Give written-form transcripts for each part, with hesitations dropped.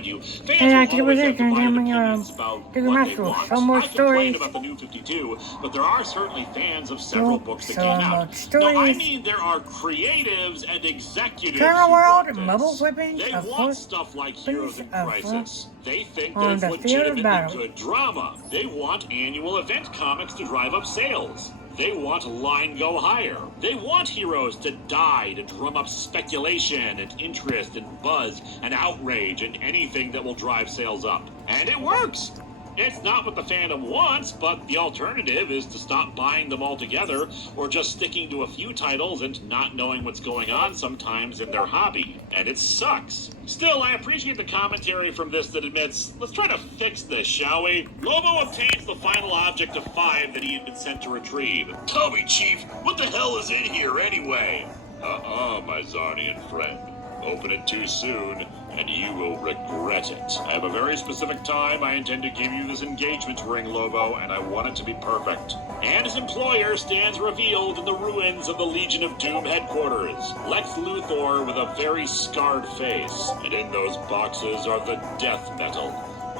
mind you. Fans will always have divided opinions about what they want. I complain about the New 52, but there are certainly fans of several books that came out. No, I mean there are creatives and executives who want this. They want stuff like Heroes in Crisis. They think that it's legitimately good drama. They want annual event comics to drive up sales. They want line go higher. They want heroes to die to drum up speculation and interest and buzz and outrage and anything that will drive sales up. And it works! It's not what the fandom wants, but the alternative is to stop buying them altogether, or just sticking to a few titles and not knowing what's going on sometimes in their hobby. And it sucks. Still, I appreciate the commentary from this that admits, let's try to fix this, shall we? Lobo obtains the final object of 5 that he had been sent to retrieve. Tell me, Chief, what the hell is in here anyway? My Zarnian friend. Open it too soon, and you will regret it. I have a very specific time I intend to give you this engagement ring, Lobo, and I want it to be perfect. And his employer stands revealed in the ruins of the Legion of Doom headquarters. Lex Luthor with a very scarred face, and in those boxes are the death metal.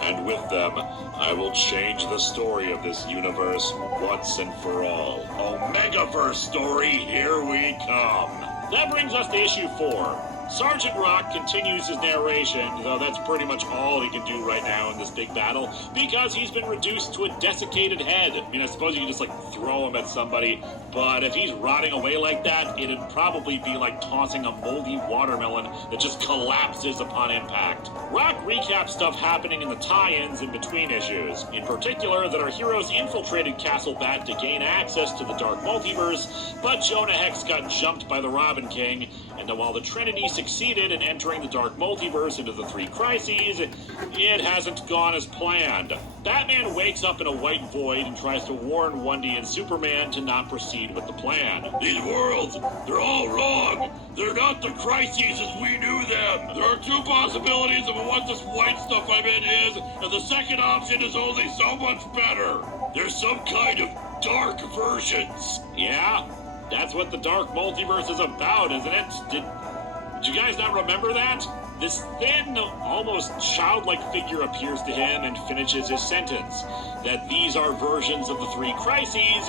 And with them, I will change the story of this universe once and for all. Omegaverse story, here we come. That brings us to issue 4. Sergeant Rock continues his narration, though that's pretty much all he can do right now in this big battle, because he's been reduced to a desiccated head. I mean, I suppose you can just, throw him at somebody, but if he's rotting away like that, it'd probably be like tossing a moldy watermelon that just collapses upon impact. Rock recaps stuff happening in the tie-ins in between issues. In particular, that our heroes infiltrated Castle Bat to gain access to the Dark Multiverse, but Jonah Hex got jumped by the Robin King, and while the Trinity succeeded in entering the Dark Multiverse into the 3 crises, it hasn't gone as planned. Batman wakes up in a white void and tries to warn Wonder and Superman to not proceed with the plan. These worlds, they're all wrong. They're not the crises as we knew them. There are 2 possibilities of what this white stuff I'm in is, and the second option is only so much better. There's some kind of dark versions. Yeah? That's what the Dark Multiverse is about, isn't it? Did you guys not remember that? This thin, almost childlike figure appears to him and finishes his sentence. That these are versions of the 3 crises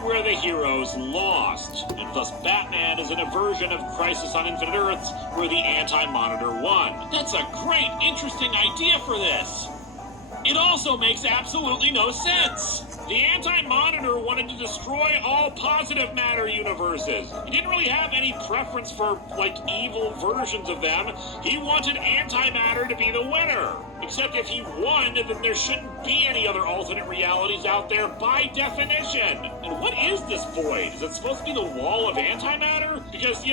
where the heroes lost. And thus Batman is in a version of Crisis on Infinite Earths where the Anti-Monitor won. That's a great, interesting idea for this. It also makes absolutely no sense. The Anti-Monitor wanted to destroy all positive matter universes. He didn't really have any preference for, evil versions of them. He wanted antimatter to be the winner. Except if he won, then there shouldn't be any other alternate realities out there by definition. And what is this void? Is it supposed to be the wall of antimatter? Because,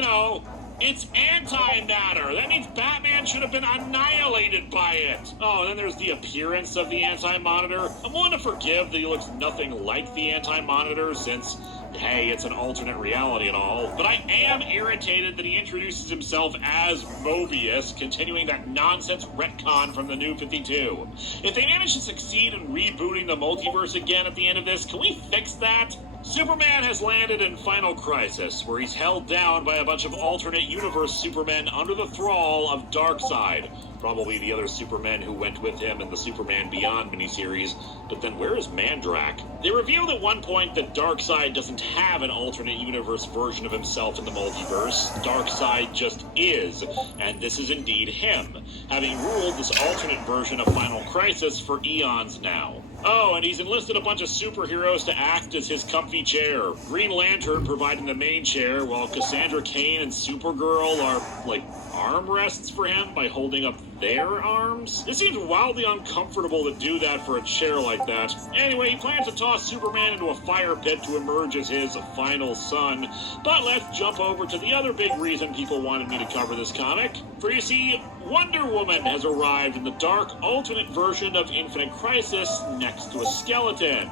it's antimatter. That means Batman should have been annihilated by it. Oh, and then there's the appearance of the Anti-Monitor. I'm willing to forgive that he looks nothing like the Anti-Monitor since, hey, it's an alternate reality and all. But I am irritated that he introduces himself as Mobius, continuing that nonsense retcon from the New 52. If they manage to succeed in rebooting the multiverse again at the end of this, can we fix that? Superman has landed in Final Crisis, where he's held down by a bunch of alternate universe Supermen under the thrall of Darkseid. Probably the other Supermen who went with him in the Superman Beyond miniseries. But then where is Mandrak? They revealed at one point that Darkseid doesn't have an alternate universe version of himself in the multiverse. Darkseid just is, and this is indeed him, having ruled this alternate version of Final Crisis for eons now. Oh, and he's enlisted a bunch of superheroes to act as his comfy chair. Green Lantern providing the main chair, while Cassandra Cain and Supergirl are, armrests for him by holding up their arms? It seems wildly uncomfortable to do that for a chair like that. Anyway, he plans to toss Superman into a fire pit to emerge as his final son. But let's jump over to the other big reason people wanted me to cover this comic. For you see, Wonder Woman has arrived in the dark alternate version of Infinite Crisis next to a skeleton.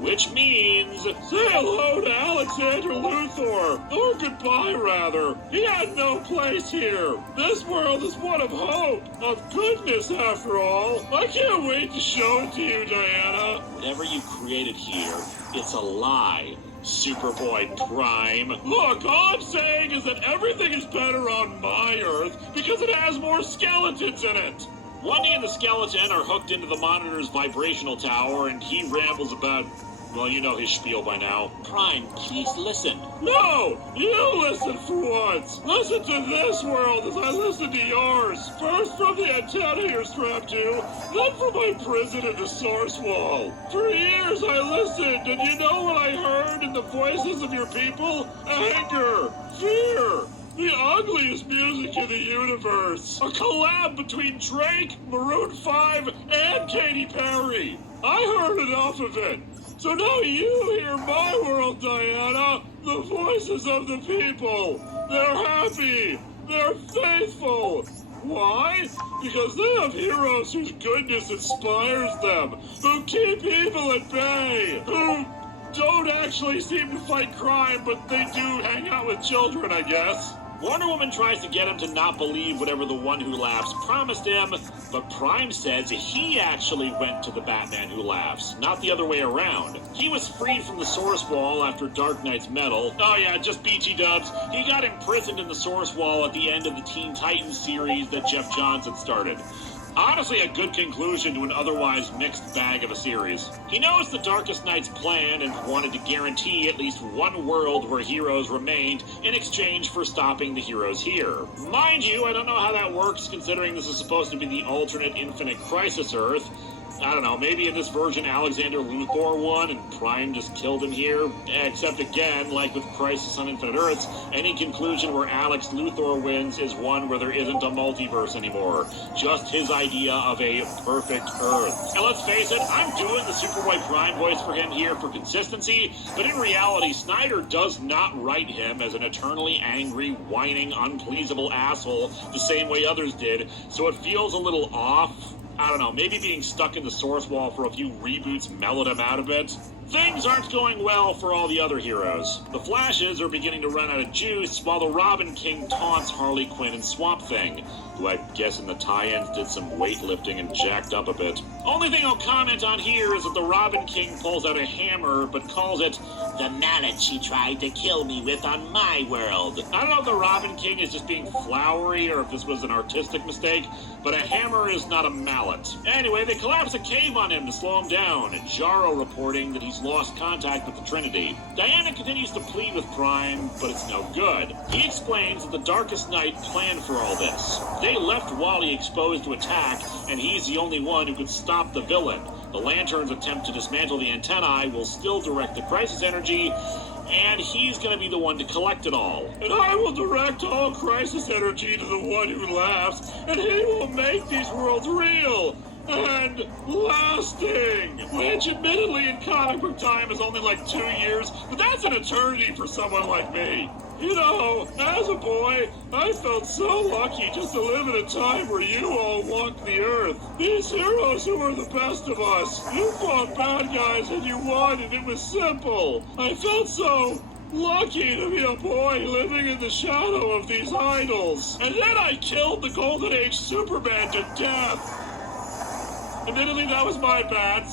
Which means, say hello to Alexander Luthor. Or goodbye, rather. He had no place here. This world is one of hope, of goodness, after all. I can't wait to show it to you, Diana. Whatever you created here, it's a lie. Superboy Prime. Look, all I'm saying is that everything is better on my Earth because it has more skeletons in it. Wendy and the skeleton are hooked into the monitor's vibrational tower, and he rambles about, well, you know his spiel by now. Prime, please listen. No! You listen for once! Listen to this world as I listen to yours! First from the antenna you're strapped to, then from my prison in the source wall. For years I listened, and you know what I heard in the voices of your people? Anger! Fear! The ugliest music in the universe! A collab between Drake, Maroon 5, and Katy Perry! I heard enough of it! So now you hear my world, Diana! The voices of the people! They're happy! They're faithful! Why? Because they have heroes whose goodness inspires them, who keep evil at bay, who don't actually seem to fight crime, but they do hang out with children, I guess. Wonder Woman tries to get him to not believe whatever the one who laughs promised him, but Prime says he actually went to the Batman who laughs, not the other way around. He was freed from the Source Wall after Dark Knight's medal. Oh yeah, just BT dubs. He got imprisoned in the Source Wall at the end of the Teen Titans series that Jeff Johns had started. Honestly, a good conclusion to an otherwise mixed bag of a series. He knows the Darkest Knight's plan and wanted to guarantee at least one world where heroes remained in exchange for stopping the heroes here. Mind you, I don't know how that works considering this is supposed to be the alternate Infinite Crisis Earth. I don't know, maybe in this version Alexander Luthor won and Prime just killed him here. Except again, like with Crisis on Infinite Earths, any conclusion where Alex Luthor wins is one where there isn't a multiverse anymore. Just his idea of a perfect Earth. And let's face it, I'm doing the Superboy Prime voice for him here for consistency, but in reality, Snyder does not write him as an eternally angry, whining, unpleasable asshole the same way others did, so it feels a little off. I don't know, maybe being stuck in the Source Wall for a few reboots mellowed him out a bit. Things aren't going well for all the other heroes. The Flashes are beginning to run out of juice, while the Robin King taunts Harley Quinn and Swamp Thing, who I guess in the tie-ins did some weightlifting and jacked up a bit. Only thing I'll comment on here is that the Robin King pulls out a hammer, but calls it the mallet she tried to kill me with on my world. I don't know if the Robin King is just being flowery or if this was an artistic mistake, but a hammer is not a mallet. Anyway, they collapse a cave on him to slow him down, and Jarro reporting that he's lost contact with the Trinity. Diana continues to plead with Prime, but it's no good. He explains that the Darkest Knight planned for all this. They left Wally exposed to attack, and he's the only one who could stop the villain. The Lantern's attempt to dismantle the antennae will still direct the crisis energy, and he's going to be the one to collect it all. And I will direct all crisis energy to the one who laughs, and he will make these worlds real and lasting. Which admittedly in comic book time is only like 2 years, but that's an eternity for someone like me. You know, as a boy, I felt so lucky just to live in a time where you all walked the earth. These heroes who are the best of us. You fought bad guys and you won, and it was simple. I felt so lucky to be a boy living in the shadow of these idols. And then I killed the Golden Age Superman to death. Admittedly, that was my bad,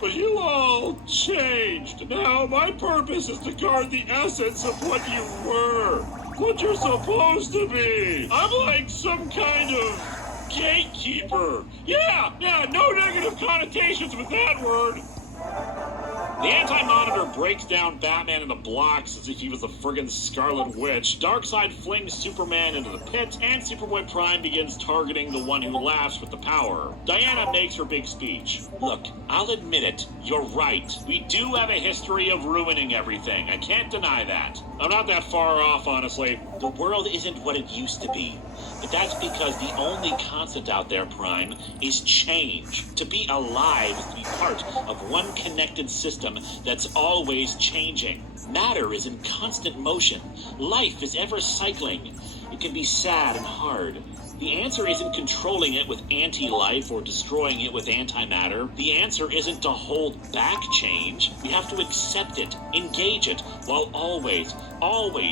but you all changed. Now, my purpose is to guard the essence of what you were. What you're supposed to be. I'm like some kind of gatekeeper. Yeah, no negative connotations with that word. The Anti-Monitor breaks down Batman into blocks as if he was a friggin' Scarlet Witch. Darkseid flings Superman into the pit, and Superboy Prime begins targeting the one who laughs with the power. Diana makes her big speech. Look, I'll admit it, you're right. We do have a history of ruining everything. I can't deny that. I'm not that far off, honestly. The world isn't what it used to be. But that's because the only constant out there, Prime, is change. To be alive is to be part of one connected system that's always changing. Matter is in constant motion. Life is ever cycling. It can be sad and hard. The answer isn't controlling it with anti-life or destroying it with antimatter. The answer isn't to hold back change. We have to accept it, engage it, while always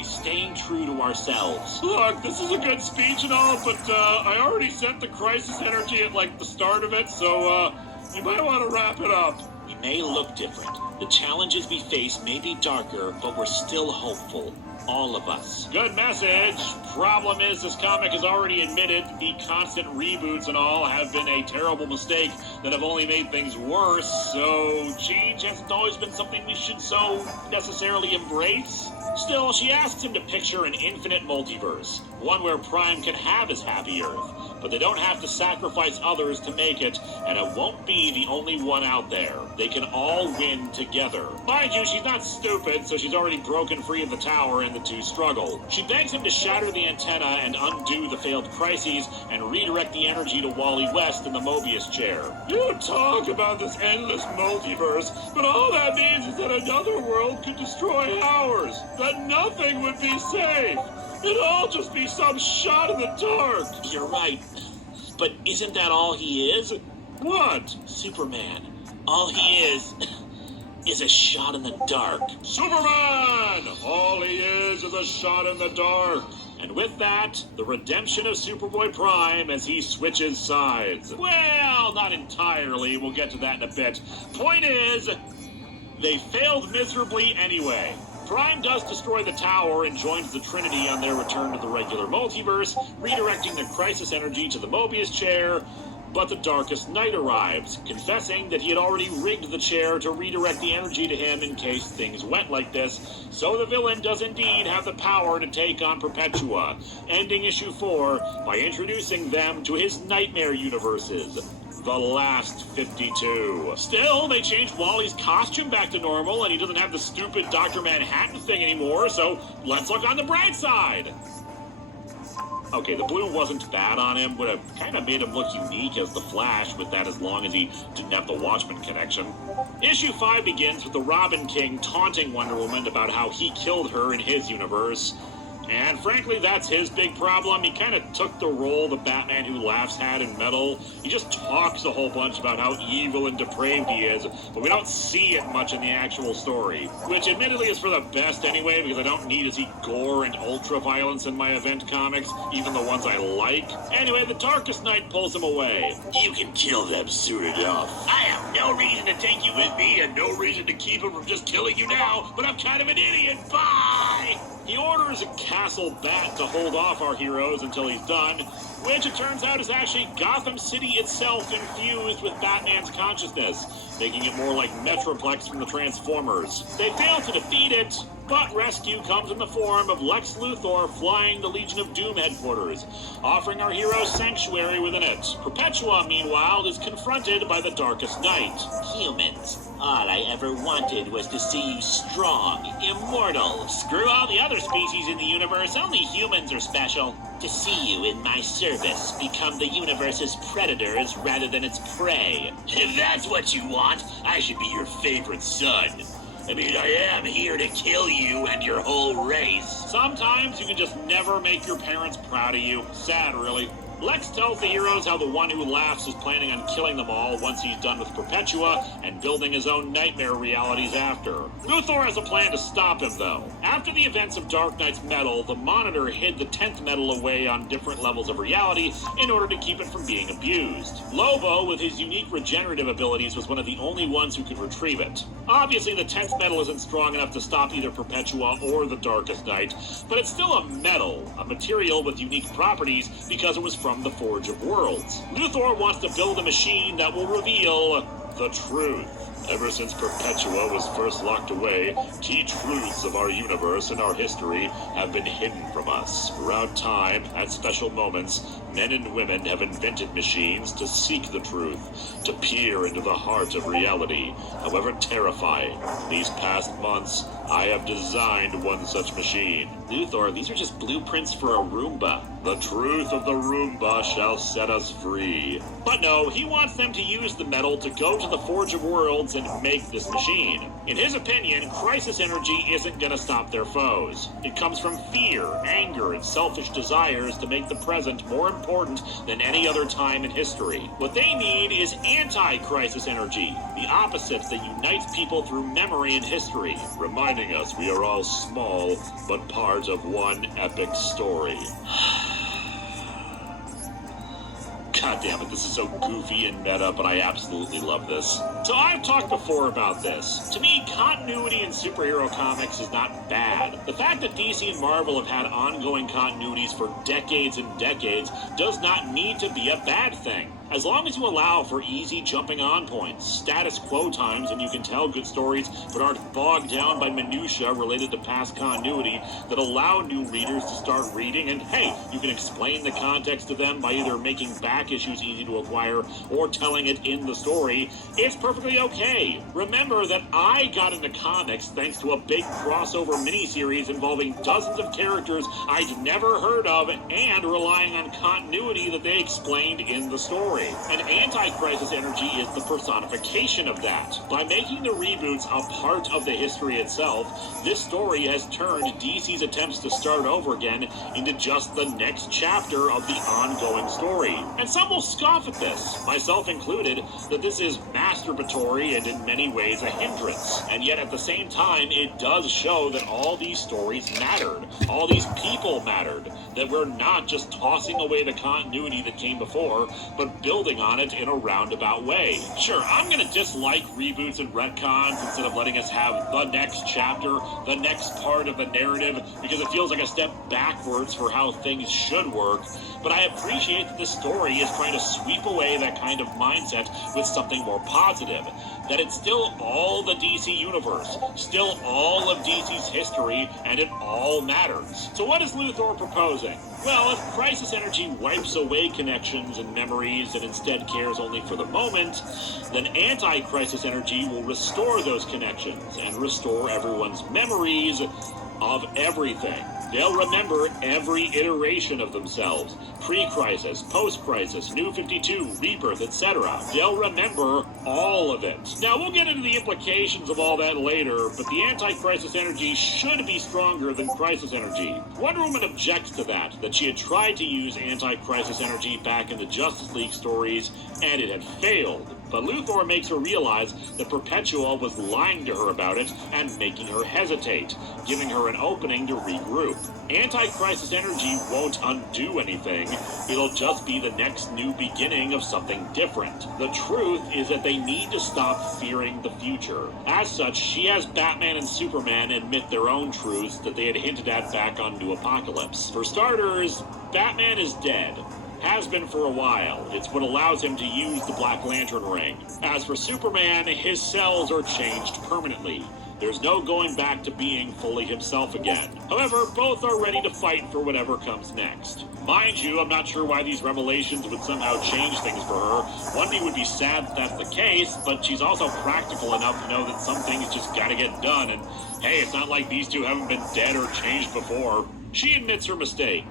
staying true to ourselves. Look, this is a good speech and all, but I already sent the crisis energy at like the start of it, so you might want to wrap it up. We may look different. The challenges we face may be darker, but we're still hopeful. all of us. Good message. Problem is, this comic has already admitted the constant reboots and all have been a terrible mistake that have only made things worse, so change hasn't always been something we should so necessarily embrace. Still, she asks him to picture an infinite multiverse, one where Prime can have his happy Earth, but they don't have to sacrifice others to make it, and it won't be the only one out there. They can all win together. Mind you, she's not stupid, so she's already broken free of the tower and the two struggle. She begs him to shatter the antenna and undo the failed crises and redirect the energy to Wally West in the Mobius chair. You talk about this endless multiverse, but all that means is that another world could destroy ours. That nothing would be safe. It'd all just be some shot in the dark. You're right. But isn't that all he is? What? Superman. All he is a shot in the dark. Superman! All he is a shot in the dark. And with that, the redemption of Superboy Prime as he switches sides. Well, not entirely. We'll get to that in a bit. Point is, they failed miserably anyway. Prime does destroy the tower and joins the Trinity on their return to the regular multiverse, redirecting the crisis energy to the Mobius chair, but the Darkest Night arrives, confessing that he had already rigged the chair to redirect the energy to him in case things went like this, so the villain does indeed have the power to take on Perpetua, ending issue 4 by introducing them to his nightmare universes. The last 52. Still, they changed Wally's costume back to normal, and he doesn't have the stupid Dr. Manhattan thing anymore, so let's look on the bright side. Okay, the blue wasn't bad on him, would have kind of made him look unique as the Flash with that as long as he didn't have the Watchmen connection. Issue 5 begins with the Robin King taunting Wonder Woman about how he killed her in his universe. And frankly, that's his big problem. He kind of took the role the Batman Who Laughs had in Metal. He just talks a whole bunch about how evil and depraved he is, but we don't see it much in the actual story. Which admittedly is for the best anyway, because I don't need to see gore and ultra-violence in my event comics, even the ones I like. Anyway, the Darkest Night pulls him away. You can kill them soon enough. I have no reason to take you with me and no reason to keep him from just killing you now, but I'm kind of an idiot. Bye! He orders a castle bat to hold off our heroes until he's done, which it turns out is actually Gotham City itself infused with Batman's consciousness, making it more like Metroplex from the Transformers. They fail to defeat it, but rescue comes in the form of Lex Luthor flying the Legion of Doom headquarters, offering our heroes sanctuary within it. Perpetua, meanwhile, is confronted by the Darkest Night. Humans. All I ever wanted was to see you strong, immortal. Screw all the other species in the universe, only humans are special. To see you in my service, become the universe's predators rather than its prey. If that's what you want, I should be your favorite son. I mean, I am here to kill you and your whole race. Sometimes you can just never make your parents proud of you. Sad, really. Lex tells the heroes how the One Who Laughs is planning on killing them all once he's done with Perpetua and building his own nightmare realities after. Luthor has a plan to stop him, though. After the events of Dark Knight's medal, the Monitor hid the 10th medal away on different levels of reality in order to keep it from being abused. Lobo, with his unique regenerative abilities, was one of the only ones who could retrieve it. Obviously, the 10th medal isn't strong enough to stop either Perpetua or the Darkest Night, but it's still a medal, a material with unique properties because it was from the Forge of Worlds. Luthor wants to build a machine that will reveal the truth. Ever since Perpetua was first locked away, key truths of our universe and our history have been hidden from us. Throughout time, at special moments, men and women have invented machines to seek the truth, to peer into the heart of reality, however terrifying. These past months, I have designed one such machine. Luthor, these are just blueprints for a Roomba. The truth of the Roomba shall set us free. But no, he wants them to use the metal to go to the Forge of Worlds and make this machine. In his opinion, crisis energy isn't gonna stop their foes. It comes from fear, anger, and selfish desires to make the present more important than any other time in history. What they need is anti-crisis energy, the opposite that unites people through memory and history, reminding us we are all small, but part of one epic story. God damn it, this is so goofy and meta, but I absolutely love this. So I've talked before about this. To me, continuity in superhero comics is not bad. The fact that DC and Marvel have had ongoing continuities for decades and decades does not need to be a bad thing. As long as you allow for easy jumping on points, status quo times, and you can tell good stories but aren't bogged down by minutia related to past continuity that allow new readers to start reading, and hey, you can explain the context to them by either making back issues easy to acquire or telling it in the story, it's perfectly okay. Remember that I got into comics thanks to a big crossover miniseries involving dozens of characters I'd never heard of and relying on continuity that they explained in the story. And Anti-Crisis Energy is the personification of that. By making the reboots a part of the history itself, this story has turned DC's attempts to start over again into just the next chapter of the ongoing story. And some will scoff at this, myself included, that this is masturbatory and in many ways a hindrance. And yet at the same time, it does show that all these stories mattered. All these people mattered. That we're not just tossing away the continuity that came before, but building on it in a roundabout way. Sure, I'm gonna dislike reboots and retcons instead of letting us have the next chapter, the next part of the narrative, because it feels like a step backwards for how things should work. But I appreciate that this story is trying to sweep away that kind of mindset with something more positive. That it's still all the DC universe, still all of DC's history, and it all matters. So what is Luthor proposing? Well, if Crisis Energy wipes away connections and memories and instead cares only for the moment, then Anti-Crisis Energy will restore those connections and restore everyone's memories of everything. They'll remember every iteration of themselves, pre-crisis, post-crisis, New 52, Rebirth, etc. They'll remember all of it. Now, we'll get into the implications of all that later, but the Anti-Crisis Energy should be stronger than Crisis Energy. Wonder Woman objects to that she had tried to use Anti-Crisis Energy back in the Justice League stories, and it had failed. But Luthor makes her realize that Perpetua was lying to her about it and making her hesitate, giving her an opening to regroup. Anti-Crisis Energy won't undo anything. It'll just be the next new beginning of something different. The truth is that they need to stop fearing the future. As such, she has Batman and Superman admit their own truths that they had hinted at back on New Apocalypse. For starters, Batman is dead. Has been for a while. It's what allows him to use the Black Lantern ring. As for Superman, his cells are changed permanently. There's no going back to being fully himself again. However, both are ready to fight for whatever comes next. Mind you, I'm not sure why these revelations would somehow change things for her. Wendy would be sad that that's the case, but she's also practical enough to know that some things just gotta get done, and hey, it's not like these two haven't been dead or changed before. She admits her mistake.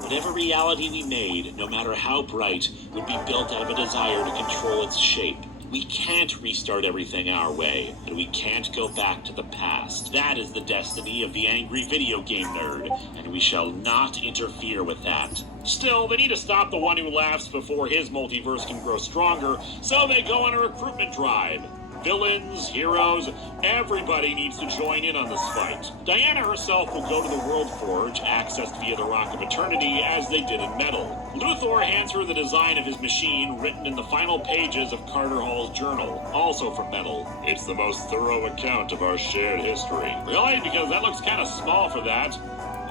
Whatever reality we made, no matter how bright, would be built out of a desire to control its shape. We can't restart everything our way, and we can't go back to the past. That is the destiny of the angry video game nerd, and we shall not interfere with that. Still, they need to stop the one who laughs before his multiverse can grow stronger, so they go on a recruitment drive. Villains, heroes, everybody needs to join in on this fight. Diana herself will go to the World Forge, accessed via the Rock of Eternity, as they did in Metal. Luthor hands her the design of his machine, written in the final pages of Carter Hall's journal, also from Metal. It's the most thorough account of our shared history. Really? Because that looks kind of small for that.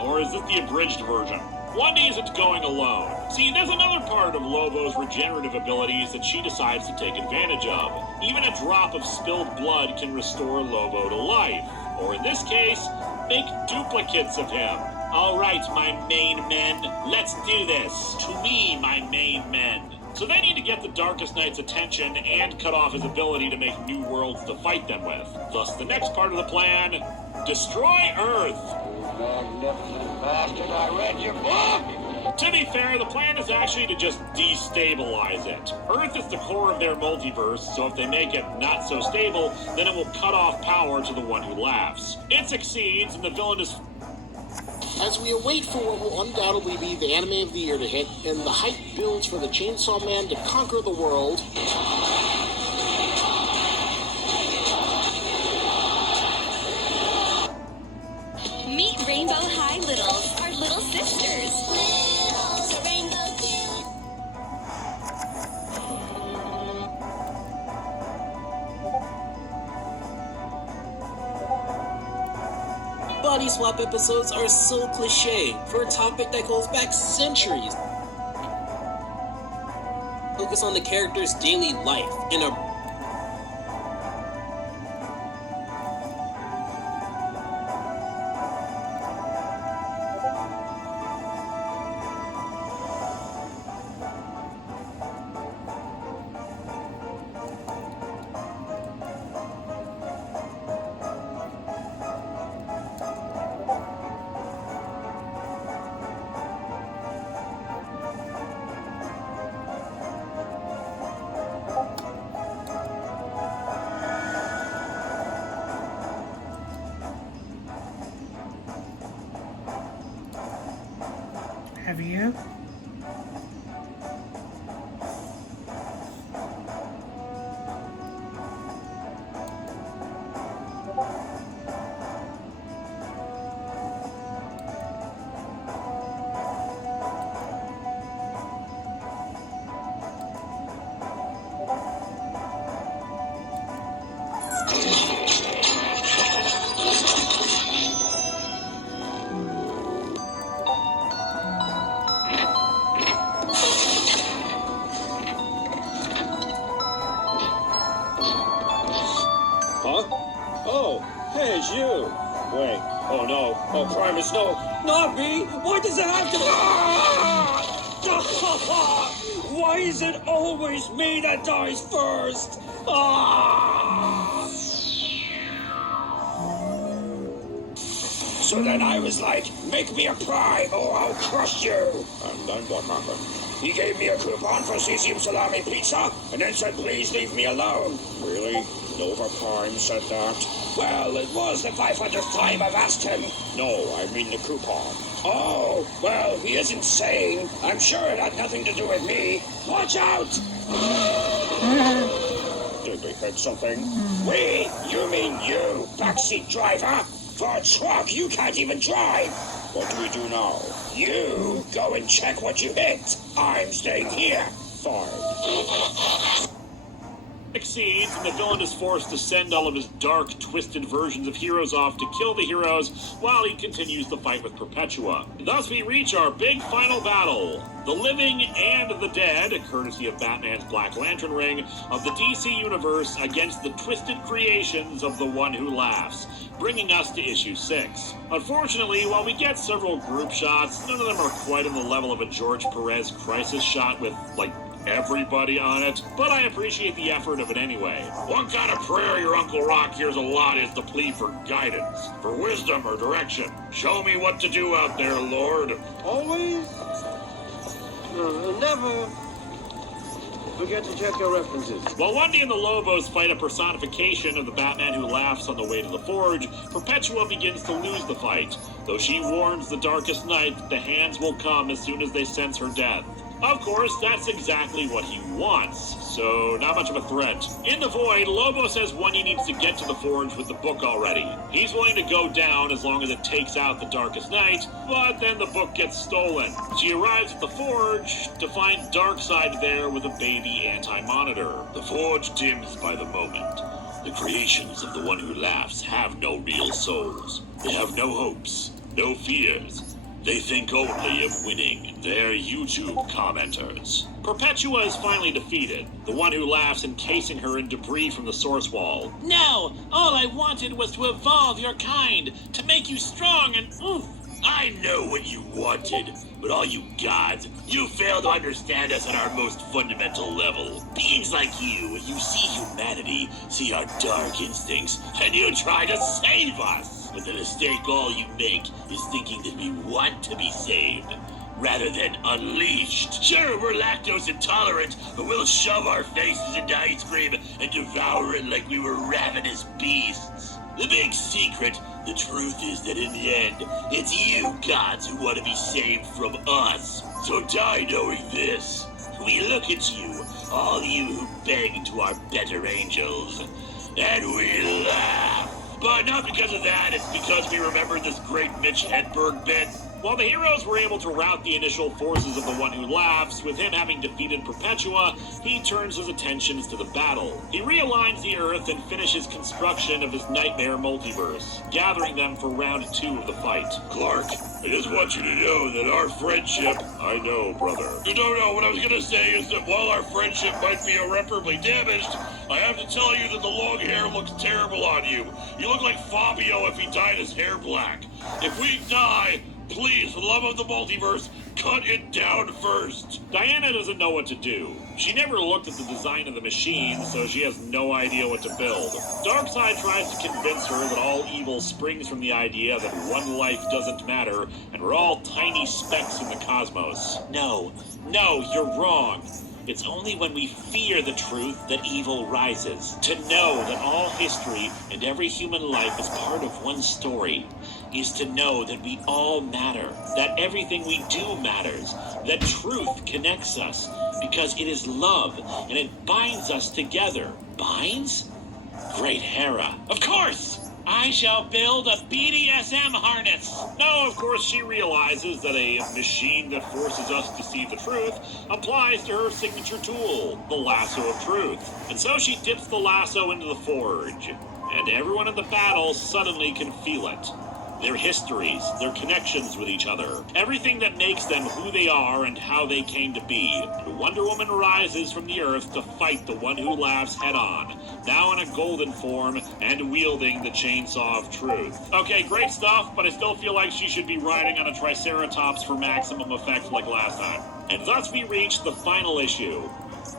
Or is this the abridged version? Wendy isn't going alone. See, there's another part of Lobo's regenerative abilities that she decides to take advantage of. Even a drop of spilled blood can restore Lobo to life. Or in this case, make duplicates of him. All right, my main men, let's do this. To me, my main men. So they need to get the Darkest Knight's attention and cut off his ability to make new worlds to fight them with. Thus, the next part of the plan, destroy Earth. Magnificent bastard, I read your book! To be fair, the plan is actually to just destabilize it. Earth is the core of their multiverse, so if they make it not so stable, then it will cut off power to the one who laughs. It succeeds, and the villain is... As we await for what will undoubtedly be the anime of the year to hit, and the hype builds for the Chainsaw Man to conquer the world... Meet Rainbow High Littles, our little sisters. body swap episodes are so cliche for a topic that goes back centuries. Focus on the character's daily life in a Have you? Hey, it's you. Wait. Oh, no. Oh, Primus, no. Not me. Why does it have to... Why is it always me that dies first? So then I was like, make me a pry or I'll crush you. And then what happened? He gave me a coupon for cesium salami pizza and then said, please leave me alone. Really? Nova Prime said that? Well, it was the 500th time I've asked him. No, I mean the coupon. Oh, well, he isn't sane. I'm sure it had nothing to do with me. Watch out! Did we hit something? We? You mean you, backseat driver? For a truck you can't even drive. What do we do now? You go and check what you hit. I'm staying here. Fine. Succeeds, and the villain is forced to send all of his dark, twisted versions of heroes off to kill the heroes while he continues the fight with Perpetua. Thus we reach our big final battle. The living and the dead, courtesy of Batman's Black Lantern ring, of the DC Universe against the twisted creations of the One Who Laughs, bringing us to issue 6. Unfortunately, while we get several group shots, none of them are quite on the level of a George Perez Crisis shot with, like, everybody on it, but I appreciate the effort of it anyway. One kind of prayer your Uncle Rock hears a lot is the plea for guidance, for wisdom or direction. Show me what to do out there, Lord. Always? Never. Forget to check your references. While Wendy and the Lobos fight a personification of the Batman Who Laughs on the way to the Forge, Perpetua begins to lose the fight, though she warns the Darkest Night that the hands will come as soon as they sense her death. Of course, that's exactly what he wants, so not much of a threat. In the Void, Lobo says Wendy needs to get to the Forge with the book already. He's willing to go down as long as it takes out the Darkest Night, but then the book gets stolen. She arrives at the Forge to find Darkseid there with a baby anti-monitor. The Forge dims by the moment. The creations of the One Who Laughs have no real souls. They have no hopes, no fears. They think only of winning. They're YouTube commenters. Perpetua is finally defeated, the One Who Laughs encasing her in debris from the source wall. No! All I wanted was to evolve your kind, to make you strong and oof. I know what you wanted, but all you gods, you fail to understand us at our most fundamental level. Beings like you see humanity, see our dark instincts, and you try to save us. But the mistake all you make is thinking that we want to be saved, rather than unleashed. Sure, we're lactose intolerant, but we'll shove our faces into ice cream and devour it like we were ravenous beasts. The big secret, the truth is that in the end, it's you gods who want to be saved from us. So die knowing this. We look at you, all you who beg to our better angels, and we laugh. But not because of that, it's because we remember this great Mitch Hedberg bit. While the heroes were able to rout the initial forces of the One Who Laughs, with him having defeated Perpetua, he turns his attentions to the battle. He realigns the Earth and finishes construction of his nightmare multiverse, gathering them for round 2 of the fight. Clark, I just want you to know that our friendship... I know, brother. No, what I was gonna say is that while our friendship might be irreparably damaged, I have to tell you that the long hair looks terrible on you. You look like Fabio if he dyed his hair black. If we die... please, for the love of the multiverse, cut it down first. Diana doesn't know what to do. She never looked at the design of the machine, so she has no idea what to build. Darkseid tries to convince her that all evil springs from the idea that one life doesn't matter, and we're all tiny specks in the cosmos. No, you're wrong. It's only when we fear the truth that evil rises. To know that all history and every human life is part of one story is to know that we all matter, that everything we do matters, that truth connects us, because it is love, and it binds us together. Binds? Great Hera. Of course! I shall build a BDSM harness. No, of course she realizes that a machine that forces us to see the truth applies to her signature tool, the lasso of truth. And so she dips the lasso into the forge, and everyone in the battle suddenly can feel it. Their histories, their connections with each other, everything that makes them who they are and how they came to be. And Wonder Woman rises from the earth to fight the One Who Laughs head on, now in a golden form and wielding the chainsaw of truth. Okay, great stuff, but I still feel like she should be riding on a Triceratops for maximum effect like last time. And thus we reach the final issue.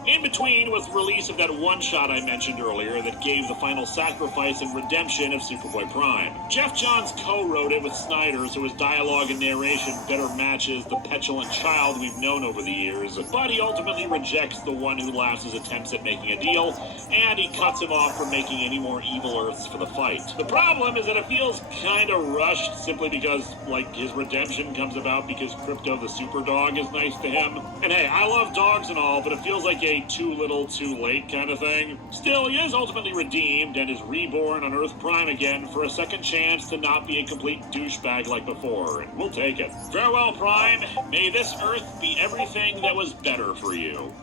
In between was the release of that one-shot I mentioned earlier that gave the final sacrifice and redemption of Superboy Prime. Jeff Johns co-wrote it with Snyder, so his dialogue and narration better matches the petulant child we've known over the years, but he ultimately rejects the One Who Laughs' attempts at making a deal, and he cuts him off from making any more Evil Earths for the fight. The problem is that it feels kinda rushed simply because, like, his redemption comes about because Crypto the Super Dog is nice to him. And hey, I love dogs and all, but it feels like a too little, too late kind of thing. Still, he is ultimately redeemed and is reborn on Earth Prime again for a second chance to not be a complete douchebag like before, and we'll take it. Farewell, Prime. May this Earth be everything that was better for you.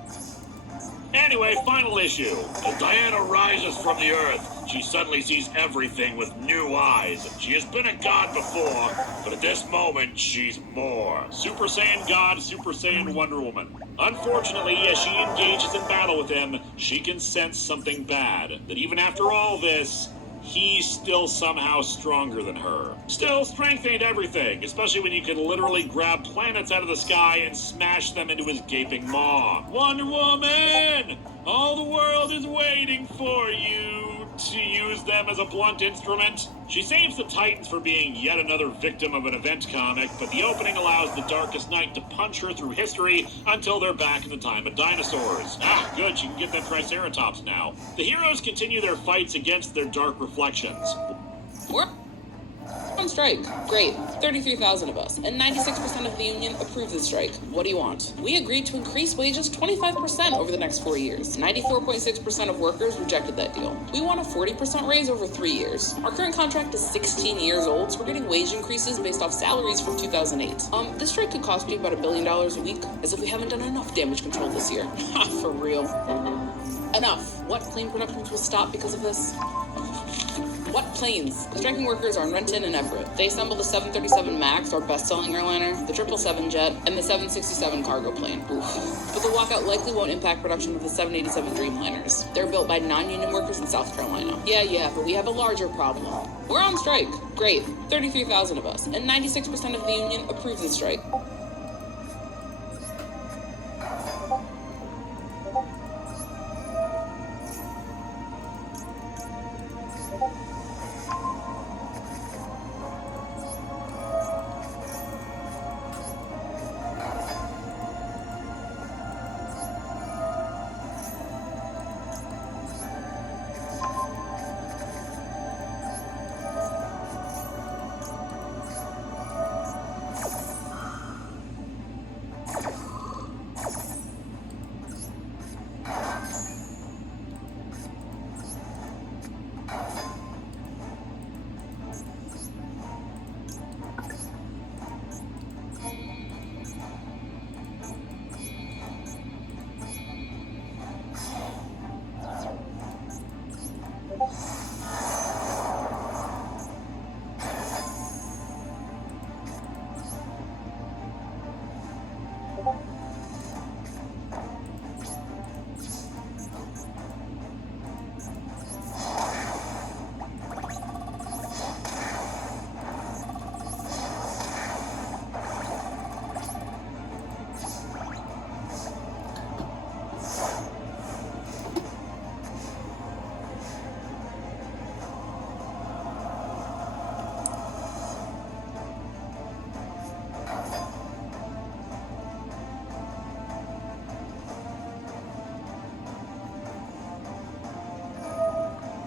Anyway, final issue. As Diana rises from the earth, she suddenly sees everything with new eyes. She has been a god before, but at this moment, she's more. Super Saiyan God, Super Saiyan Wonder Woman. Unfortunately, as she engages in battle with him, she can sense something bad. That even after all this, he's still somehow stronger than her. Still, strength ain't everything, especially when you can literally grab planets out of the sky and smash them into his gaping maw. Wonder Woman! All the world is waiting for you to use them as a blunt instrument. She saves the Titans for being yet another victim of an event comic, but the opening allows the Darkest Night to punch her through history until they're back in the time of dinosaurs. Ah, good, she can get that Triceratops now. The heroes continue their fights against their dark reflections. We're on strike. Great. 33,000 of us. And 96% of the union approve the strike. What do you want? We agreed to increase wages 25% over the next 4 years. 94.6% of workers rejected that deal. We want a 40% raise over 3 years. Our current contract is 16 years old, so we're getting wage increases based off salaries from 2008. This strike could cost you about $1 billion a week, as if we haven't done enough damage control this year. For real. Enough. What plane productions will stop because of this? What planes? The striking workers are in Renton and Everett. They assemble the 737 MAX, our best-selling airliner, the 777 jet, and the 767 cargo plane. Oof. But the walkout likely won't impact production of the 787 Dreamliners. They're built by non-union workers in South Carolina. Yeah, but we have a larger problem. We're on strike. Great. 33,000 of us. And 96% of the union approves the strike.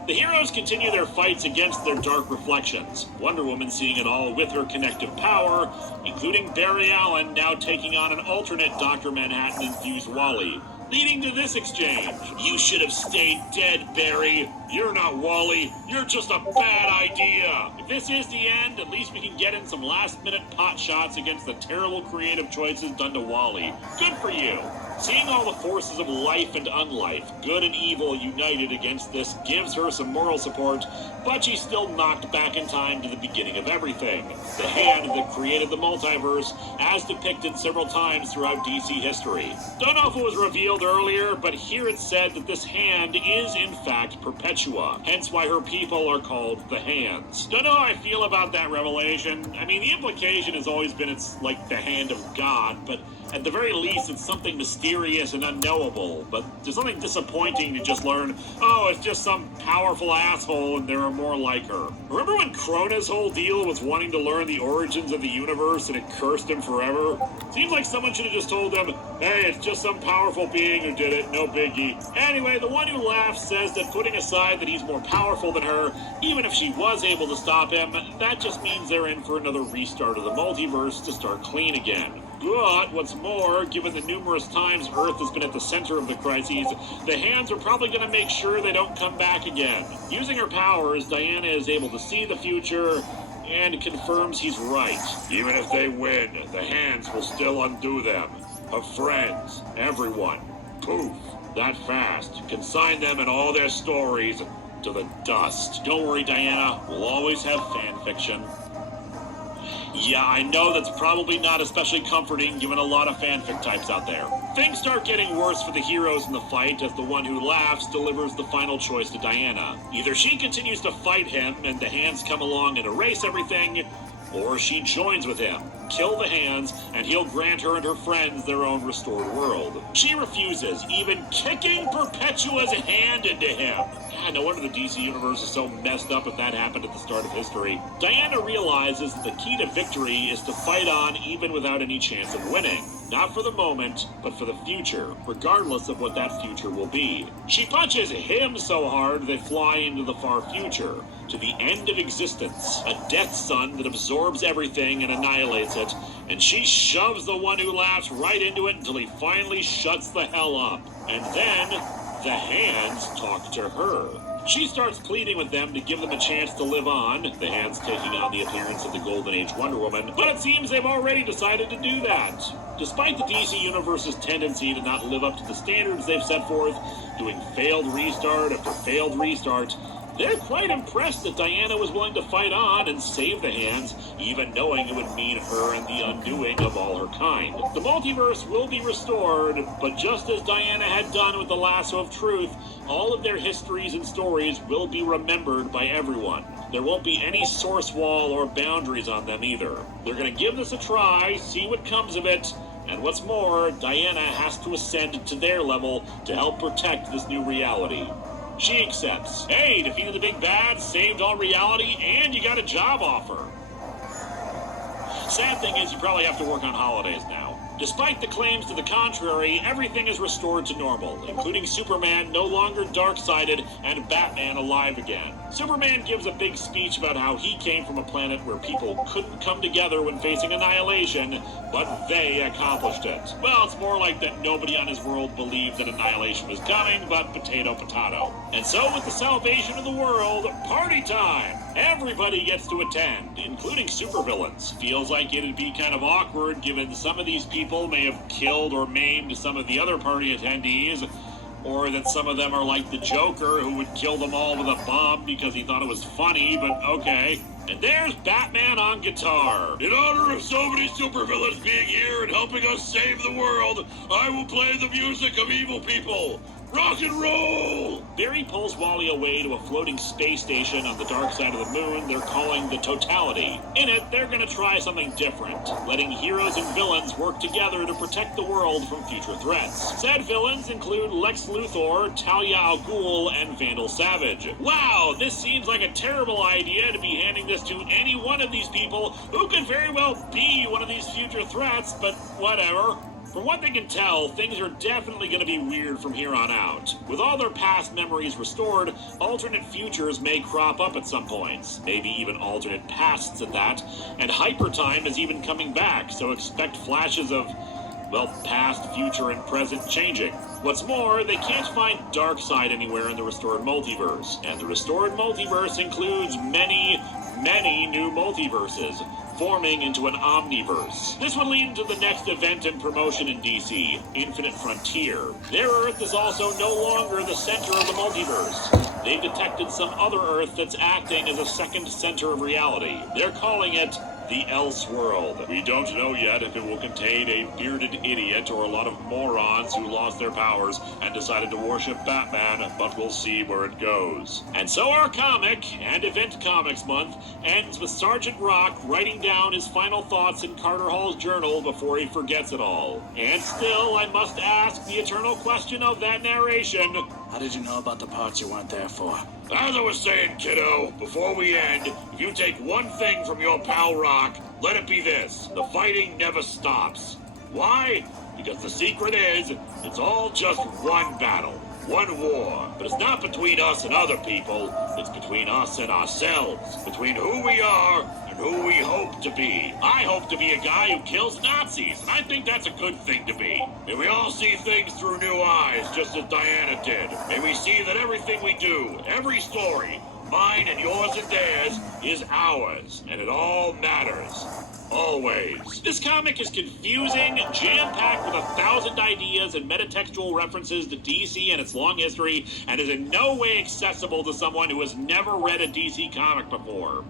The heroes continue their fights against their dark reflections, Wonder Woman seeing it all with her connective power, including Barry Allen now taking on an alternate Dr. Manhattan-infused Wally, leading to this exchange. You should have stayed dead, Barry. You're not Wally. You're just a bad idea. If this is the end, at least we can get in some last-minute pot shots against the terrible creative choices done to Wally. Good for you. Seeing all the forces of life and unlife, good and evil, united against this gives her some moral support, but she's still knocked back in time to the beginning of everything. The hand that created the multiverse, as depicted several times throughout DC history. Don't know if it was revealed earlier, but here it's said that this hand is in fact Perpetua, hence why her people are called the Hands. Don't know how I feel about that revelation. I mean, the implication has always been it's like the hand of God, but at the very least, it's something mysterious and unknowable, but there's something disappointing to just learn, oh, it's just some powerful asshole and there are more like her. Remember when Krona's whole deal was wanting to learn the origins of the universe and it cursed him forever? Seems like someone should have just told him, hey, it's just some powerful being who did it, no biggie. Anyway, the one who laughs says that putting aside that he's more powerful than her, even if she was able to stop him, that just means they're in for another restart of the multiverse to start clean again. But, what's more, given the numerous times Earth has been at the center of the crises, the Hands are probably going to make sure they don't come back again. Using her powers, Diana is able to see the future and confirms he's right. Even if they win, the Hands will still undo them. Her friends, everyone, poof, that fast. Consign them and all their stories to the dust. Don't worry, Diana, we'll always have fan fiction. Yeah, I know that's probably not especially comforting given a lot of fanfic types out there. Things start getting worse for the heroes in the fight as the one who laughs delivers the final choice to Diana. Either she continues to fight him and the Hands come along and erase everything, or she joins with him, kill the Hands, and he'll grant her and her friends their own restored world. She refuses, even kicking Perpetua's hand into him. God, no wonder the DC universe is so messed up if that happened at the start of history. Diana realizes that the key to victory is to fight on even without any chance of winning. Not for the moment, but for the future, regardless of what that future will be. She punches him so hard they fly into the far future, to the end of existence, a death sun that absorbs everything and annihilates it, and she shoves the one who laughs right into it until he finally shuts the hell up. And then, the Hands talk to her. She starts pleading with them to give them a chance to live on, the Hands taking on the appearance of the Golden Age Wonder Woman, but it seems they've already decided to do that. Despite the DC Universe's tendency to not live up to the standards they've set forth, doing failed restart after failed restart, they're quite impressed that Diana was willing to fight on and save the Hands, even knowing it would mean her and the undoing of all her kind. The multiverse will be restored, but just as Diana had done with the Lasso of Truth, all of their histories and stories will be remembered by everyone. There won't be any source wall or boundaries on them either. They're going to give this a try, see what comes of it, and what's more, Diana has to ascend to their level to help protect this new reality. She accepts. Hey, defeated the big bad, saved all reality, and you got a job offer. Sad thing is you probably have to work on holidays now. Despite the claims to the contrary, everything is restored to normal, including Superman no longer dark-sided and Batman alive again. Superman gives a big speech about how he came from a planet where people couldn't come together when facing annihilation, but they accomplished it. Well, it's more like that nobody on his world believed that annihilation was coming, but potato, potato. And so with the salvation of the world, party time! Everybody gets to attend, including supervillains. Feels like it'd be kind of awkward given some of these people may have killed or maimed some of the other party attendees, Or that some of them are like the Joker, who would kill them all with a bomb because he thought it was funny, but okay. And there's Batman on guitar. In honor of so many supervillains being here and helping us save the world, I will play the music of evil people. Rock and roll! Barry pulls Wally away to a floating space station on the dark side of the moon they're calling the Totality. In it, they're gonna try something different, letting heroes and villains work together to protect the world from future threats. Said villains include Lex Luthor, Talia al Ghul, and Vandal Savage. Wow, this seems like a terrible idea to be handing this to any one of these people who could very well be one of these future threats, but whatever. From what they can tell, things are definitely going to be weird from here on out. With all their past memories restored, alternate futures may crop up at some points, maybe even alternate pasts at that, and hypertime is even coming back, so expect flashes of, well, past, future, and present changing. What's more, they can't find Darkseid anywhere in the restored multiverse, and the restored multiverse includes many new multiverses, forming into an omniverse. This would lead into the next event and promotion in DC, Infinite Frontier. Their Earth is also no longer the center of the multiverse. They've detected some other Earth that's acting as a second center of reality. They're calling it the Elseworld. We don't know yet if it will contain a bearded idiot or a lot of morons who lost their powers and decided to worship Batman, but we'll see where it goes. And so our comic, and Event Comics Month, ends with Sergeant Rock writing down his final thoughts in Carter Hall's journal before he forgets it all. And still, I must ask the eternal question of that narration. How did you know about the parts you weren't there for? As I was saying, kiddo, before we end, if you take one thing from your pal Rock, let it be this: the fighting never stops. Why? Because the secret is, it's all just one battle, one war. But it's not between us and other people, it's between us and ourselves, between who we are and who we hope to be. I hope to be a guy who kills Nazis, and I think that's a good thing to be. May we all see things through new eyes, just as Diana did. May we see that everything we do, every story, mine and yours and theirs, is ours, and it all matters. Always. This comic is confusing, jam-packed with 1,000 ideas and metatextual references to DC and its long history, and is in no way accessible to someone who has never read a DC comic before.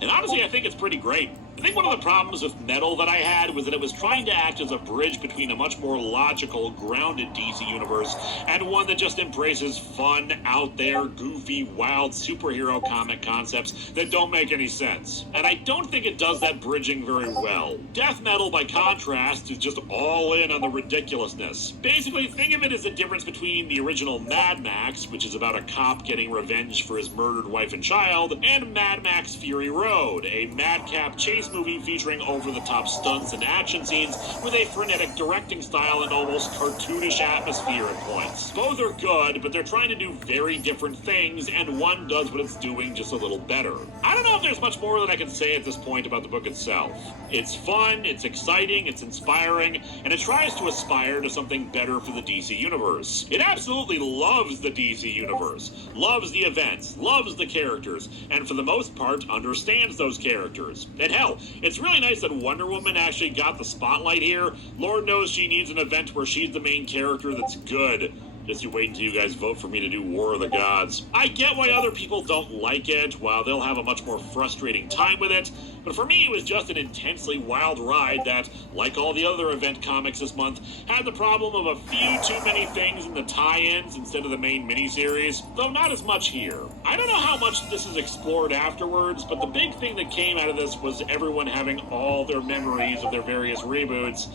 And honestly, I think it's pretty great. I think one of the problems with Metal that I had was that it was trying to act as a bridge between a much more logical, grounded DC universe and one that just embraces fun, out there, goofy, wild superhero comic concepts that don't make any sense. And I don't think it does that bridging very well. Death Metal, by contrast, is just all in on the ridiculousness. Basically, think of it as the difference between the original Mad Max, which is about a cop getting revenge for his murdered wife and child, and Mad Max Fury Road, a madcap chase movie featuring over-the-top stunts and action scenes with a frenetic directing style and almost cartoonish atmosphere at points. Both are good, but they're trying to do very different things, and one does what it's doing just a little better. I don't know if there's much more that I can say at this point about the book itself. It's fun, it's exciting, it's inspiring, and it tries to aspire to something better for the DC Universe. It absolutely loves the DC Universe, loves the events, loves the characters, and for the most part understands those characters. And hell, it's really nice that Wonder Woman actually got the spotlight here. Lord knows she needs an event where she's the main character that's good. Just you wait until you guys vote for me to do War of the Gods. I get why other people don't like it, while they'll have a much more frustrating time with it, but for me it was just an intensely wild ride that, like all the other event comics this month, had the problem of a few too many things in the tie-ins instead of the main miniseries, though not as much here. I don't know how much this is explored afterwards, but the big thing that came out of this was everyone having all their memories of their various reboots,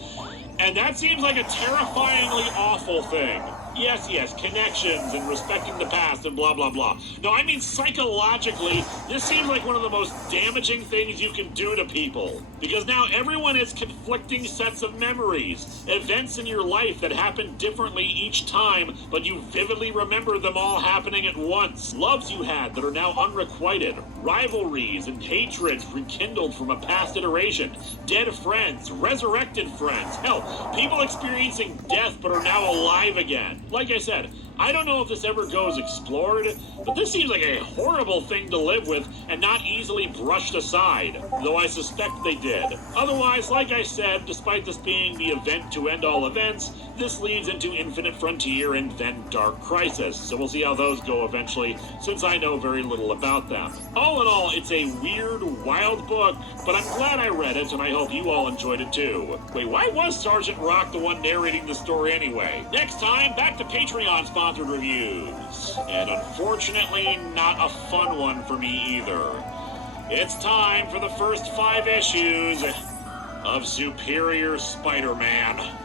and that seems like a terrifyingly awful thing. Yes, connections and respecting the past and blah, blah, blah. No, I mean psychologically, this seems like one of the most damaging things you can do to people. Because now everyone has conflicting sets of memories, events in your life that happen differently each time, but you vividly remember them all happening at once. Loves you had that are now unrequited, rivalries and hatreds rekindled from a past iteration, dead friends, resurrected friends, hell, people experiencing death but are now alive again. Like I said, I don't know if this ever goes explored, but this seems like a horrible thing to live with and not easily brushed aside, though I suspect they did. Otherwise, like I said, despite this being the event to end all events, this leads into Infinite Frontier and then Dark Crisis, so we'll see how those go eventually, since I know very little about them. All in all, it's a weird, wild book, but I'm glad I read it, and I hope you all enjoyed it too. Wait, why was Sergeant Rock the one narrating the story anyway? Next time, back to Patreon-sponsored reviews. And unfortunately, not a fun one for me either. It's time for the first 5 issues of Superior Spider-Man.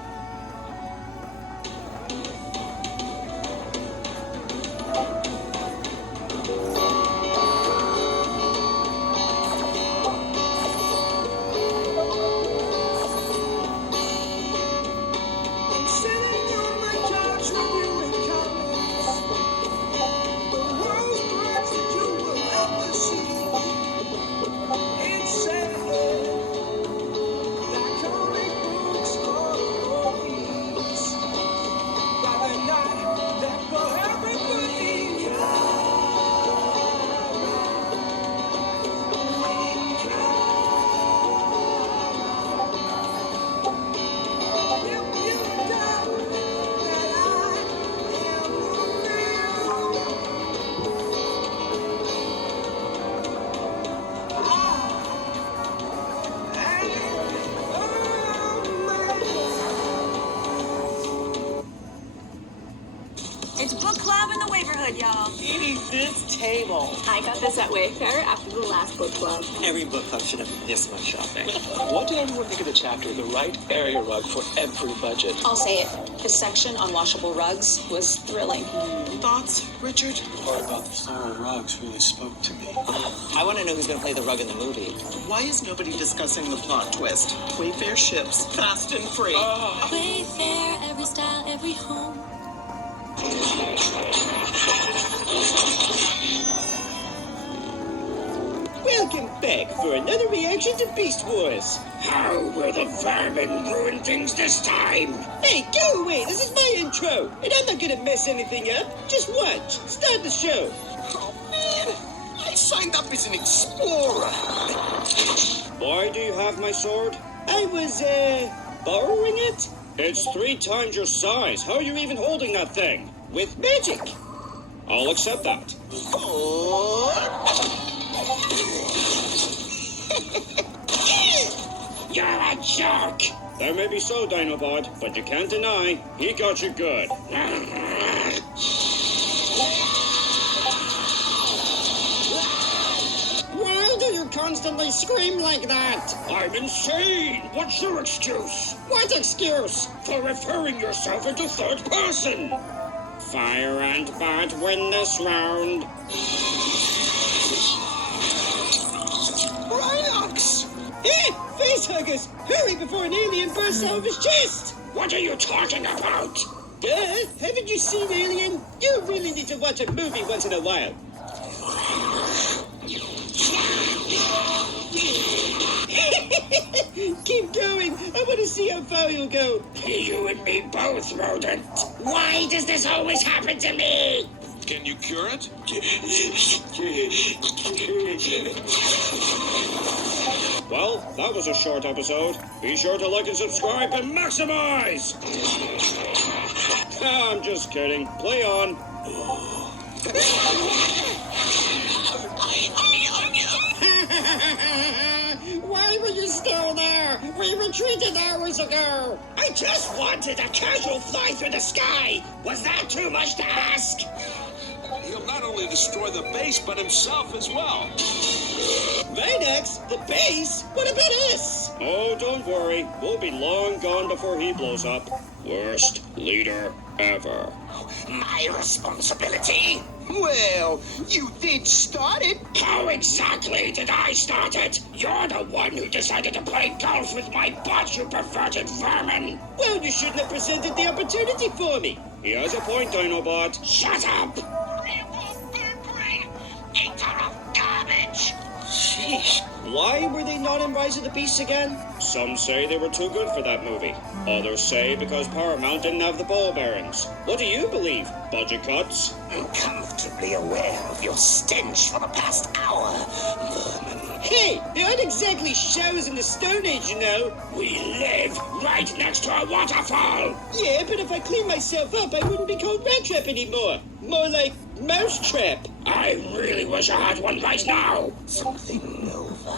It's book club in the neighborhood, y'all. Eat this table. I got this at Wayfair after the last book club. Every book club should have this much shopping. What did everyone think of the chapter, The Right Area Rug for Every Budget? I'll say it. The section on washable rugs was thrilling. Thoughts, Richard? The part about the floral rugs really spoke to me. I want to know who's going to play the rug in the movie. Why is nobody discussing the plot twist? Wayfair ships, fast and free. Wayfair, every style, every home. Welcome back for another reaction to Beast Wars. How will the vermin ruin things this time? Hey, go away. This is my intro. And I'm not gonna mess anything up. Just watch. Start the show. Oh, man. I signed up as an explorer. Why do you have my sword? I was, borrowing it? It's 3 times your size. How are you even holding that thing? With magic. I'll accept that. You're a jerk! That may be so, Dinobot, but you can't deny he got you good. Why do you constantly scream like that? I'm insane! What's your excuse? What excuse? For referring yourself into third person! Fire and Bart win this round. Rhinox! Facehuggers! Hurry before an alien bursts out of his chest! What are you talking about? Haven't you seen Alien? You really need to watch a movie once in a while. Keep going. I want to see how far you'll go. You and me both, Rodent. Why does this always happen to me? Can you cure it? Well, that was a short episode. Be sure to like and subscribe and maximize! I'm just kidding. Play on. Why were you still there? We retreated hours ago. I just wanted a casual fly through the sky. Was that too much to ask? He'll not only destroy the base, but himself as well. Rhinox, the base? What about us? Oh, don't worry. We'll be long gone before he blows up. Worst leader ever. My responsibility? Well, you did start it. How exactly did I start it? You're the one who decided to play golf with my butt, you perverted vermin. Well, you shouldn't have presented the opportunity for me. He has a point, Dinobot. Shut up! Eater of garbage! Sheesh. Why were they not in Rise of the Beasts again? Some say they were too good for that movie. Others say because Paramount didn't have the ball bearings. What do you believe? Budget cuts? I'm comfortably aware of your stench for the past hour, vermin. Hey, there aren't exactly showers in the Stone Age, you know. We live right next to a waterfall. Yeah, but if I clean myself up, I wouldn't be called Rat Trap anymore. More like Mouse Trap. I really wish I had one right now. Something over.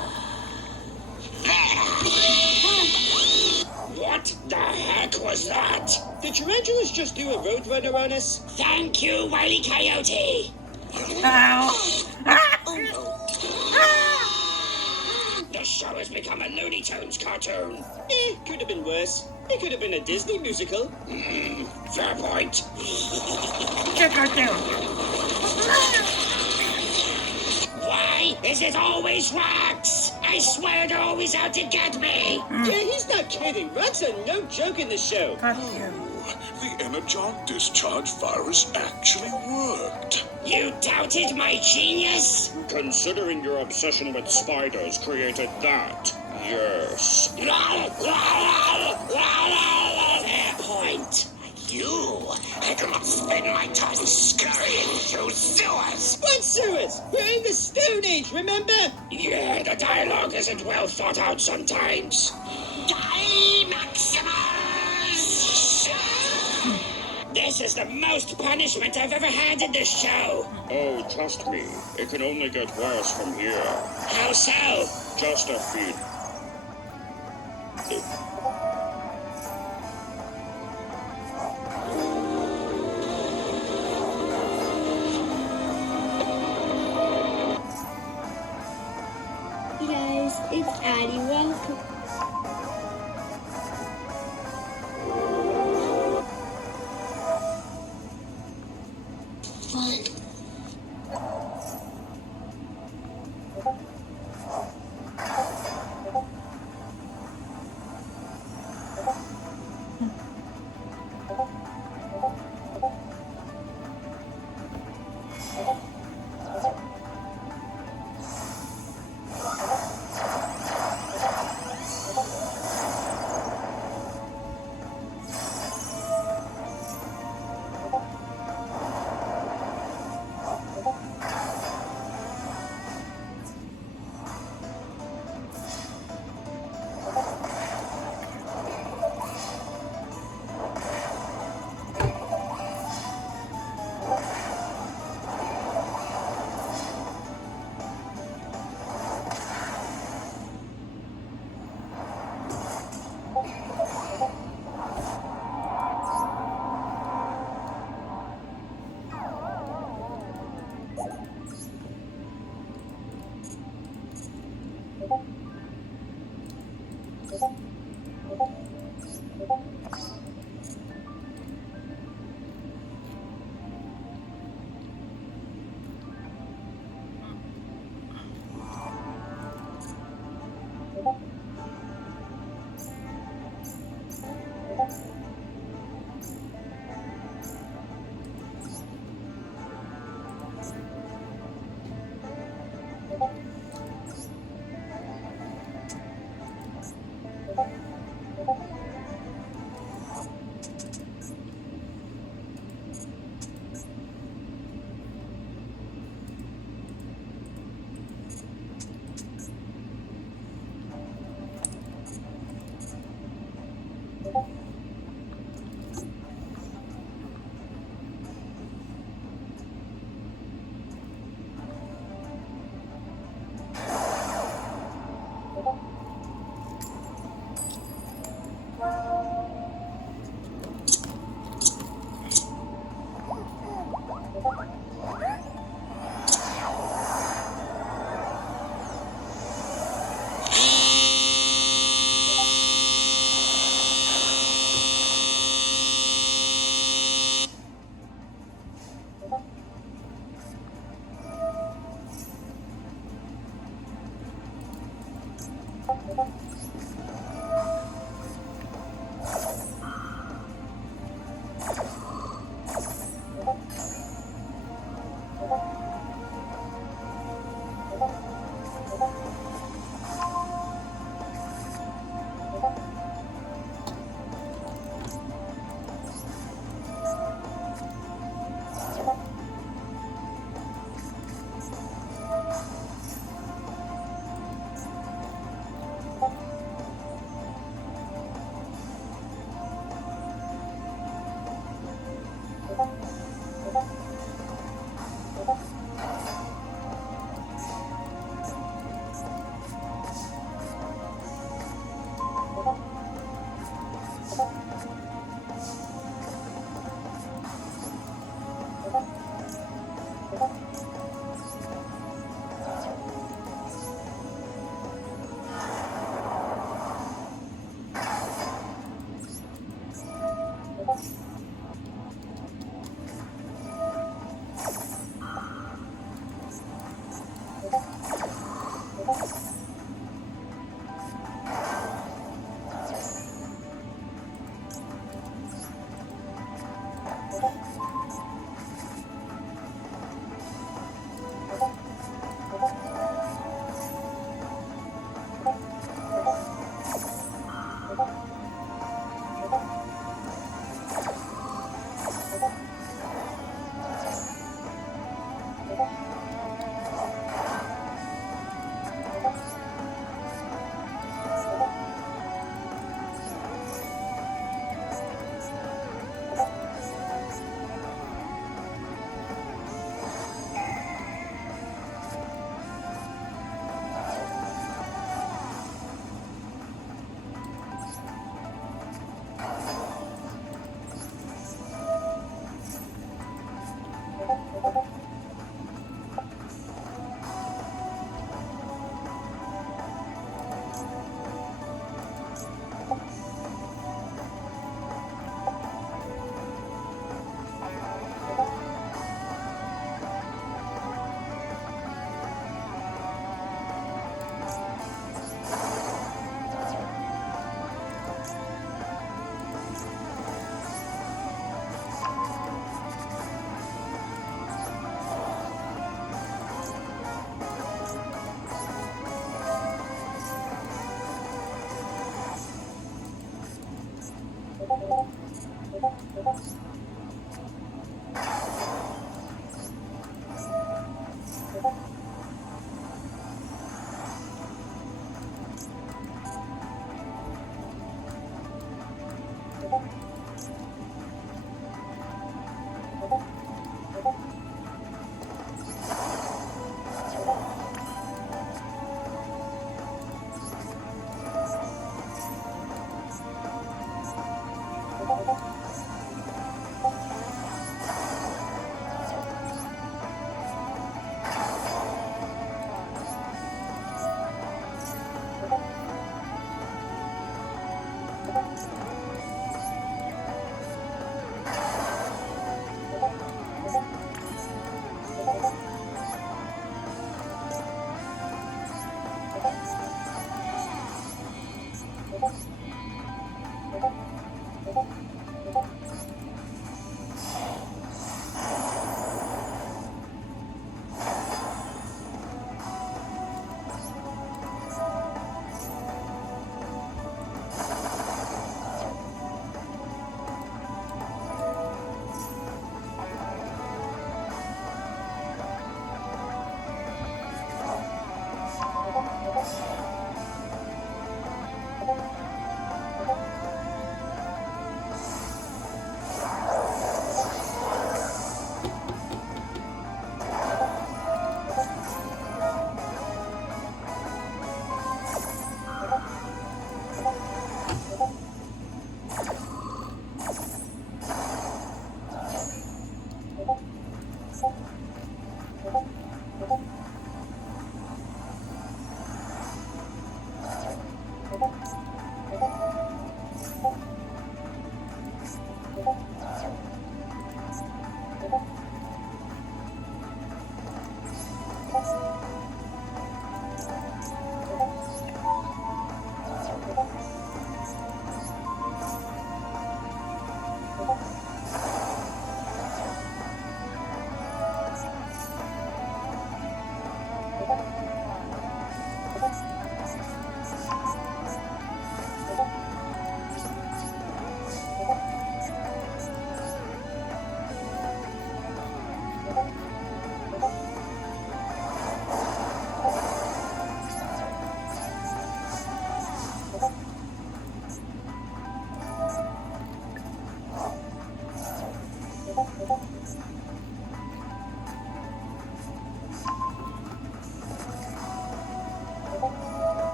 What the heck was that? Did tarantulas just do a roadrunner on us? Thank you, Wile E. Coyote. Ow. The show has become a Looney Tunes cartoon. Could have been worse. It could have been a Disney musical. Fair point. Check out there. Why is it always rats? I swear they're always out to get me. Yeah, he's not kidding. Rats are no joke in the show. Fuck you. The Energon discharge virus actually worked. You doubted my genius? Considering your obsession with spiders created that, yes. Fair point. You, I cannot spend my time scurrying through sewers. What sewers? We're in the Stone Age, remember? Yeah, the dialogue isn't well thought out sometimes. Die, Maximus! This is the most punishment I've ever had in this show. Oh, trust me, it can only get worse from here. How so? Just a feed. Hey guys, it's Addie. Welcome.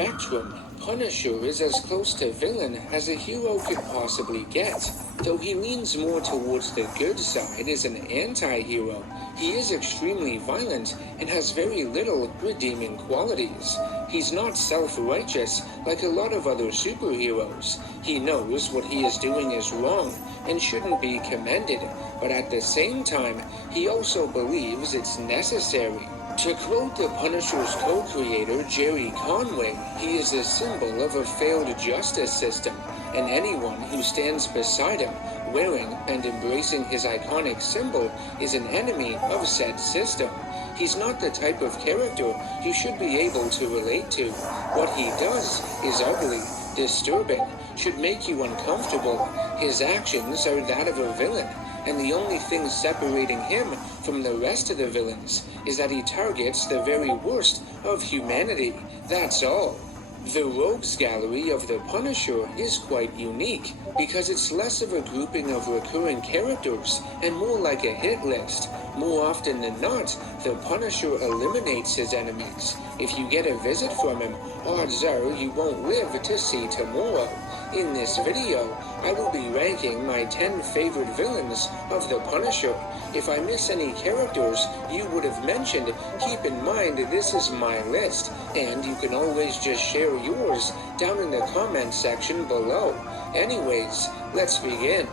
spectrum, Punisher is as close to villain as a hero could possibly get. Though he leans more towards the good side as an anti-hero, he is extremely violent and has very little redeeming qualities. He's not self-righteous like a lot of other superheroes. He knows what he is doing is wrong and shouldn't be commended, but at the same time, he also believes it's necessary. To quote the Punisher's co-creator, Jerry Conway, he is a symbol of a failed justice system, and anyone who stands beside him, wearing and embracing his iconic symbol, is an enemy of said system. He's not the type of character you should be able to relate to. What he does is ugly, disturbing, should make you uncomfortable. His actions are that of a villain, and the only thing separating him from the rest of the villains is that he targets the very worst of humanity. That's all. The Rogues Gallery of the Punisher is quite unique, because it's less of a grouping of recurring characters and more like a hit list. More often than not, the Punisher eliminates his enemies. If you get a visit from him, odds are you won't live to see tomorrow. In this video, I will be ranking my 10 favorite villains of the Punisher. If I miss any characters you would have mentioned, keep in mind this is my list, and you can always just share yours down in the comment section below. Anyways, let's begin.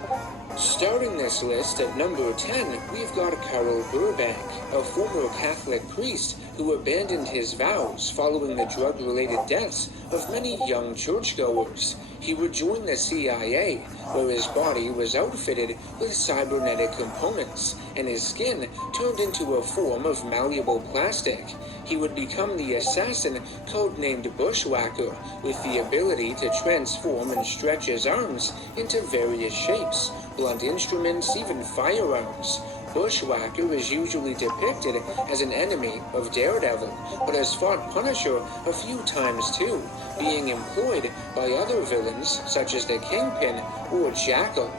Starting this list at number 10, we've got Carl Burbank, a former Catholic priest who abandoned his vows following the drug-related deaths of many young churchgoers. He would join the CIA, where his body was outfitted with cybernetic components, and his skin turned into a form of malleable plastic. He would become the assassin codenamed Bushwhacker, with the ability to transform and stretch his arms into various shapes, blunt instruments, even firearms. Bushwhacker is usually depicted as an enemy of Daredevil, but has fought Punisher a few times too, being employed by other villains such as the Kingpin or Jackal.